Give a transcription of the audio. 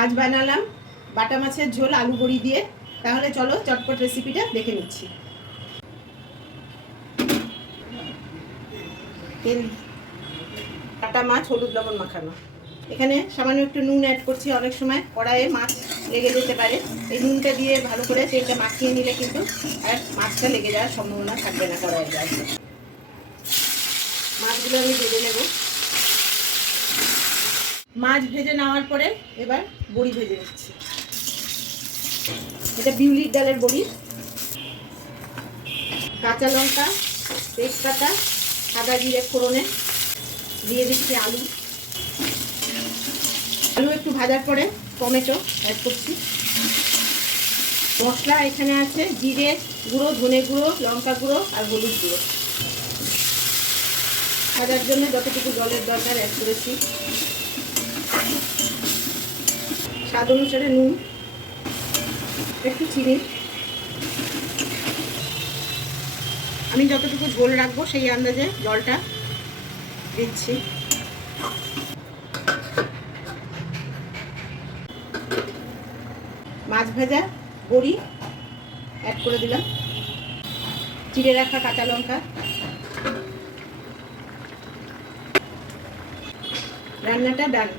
আজ বানালাম বাটা মাছের ঝোল আলু বড়ি দিয়ে। তাহলে চলো চটপট রেসিপিটা দেখে নিচ্ছি। তেল, বাটা মাছ, হলুদ লবণ মাখানো। এখানে সামান্য একটু নুন অ্যাড করছি। অনেক সময় কড়াইয়ে মাছ লেগে যেতে পারে, এই নুনটা দিয়ে ভালো করে তেলটা মাখিয়ে নিলে কিন্তু আর মাছটা লেগে যাওয়ার সম্ভাবনা থাকবে না কড়াইয়ে যায়। মাছগুলো আমি ভেজে নেব। মাছ ভেজে নেওয়ার পরে এবার বড়ি ভেজে নিচ্ছি। এটা বিউলির ডালের বড়ি। কাঁচা লঙ্কা, তেজপাতা, সাদা জিরে ফোড়নে দিয়ে দিচ্ছি আলু। আলু একটু ভাজার পরে টমেটো অ্যাড করছি। মশলা এখানে আছে জিরে গুঁড়ো, ধনে গুঁড়ো, লঙ্কা গুঁড়ো আর হলুদ গুঁড়ো। ভাজার জন্য যতটুকু জলের দরকার অ্যাড করেছি। স্বাদ অনুসারে নুন, একটু চিনি। আমি যতটুকু ঝোল রাখবো সেই আন্দাজে জলটা দিচ্ছি। মাছ ভাজা বড়ি অ্যাড করে দিলাম, চিড়ে রাখা কাঁচা লঙ্কা। রান্নাটা ডান।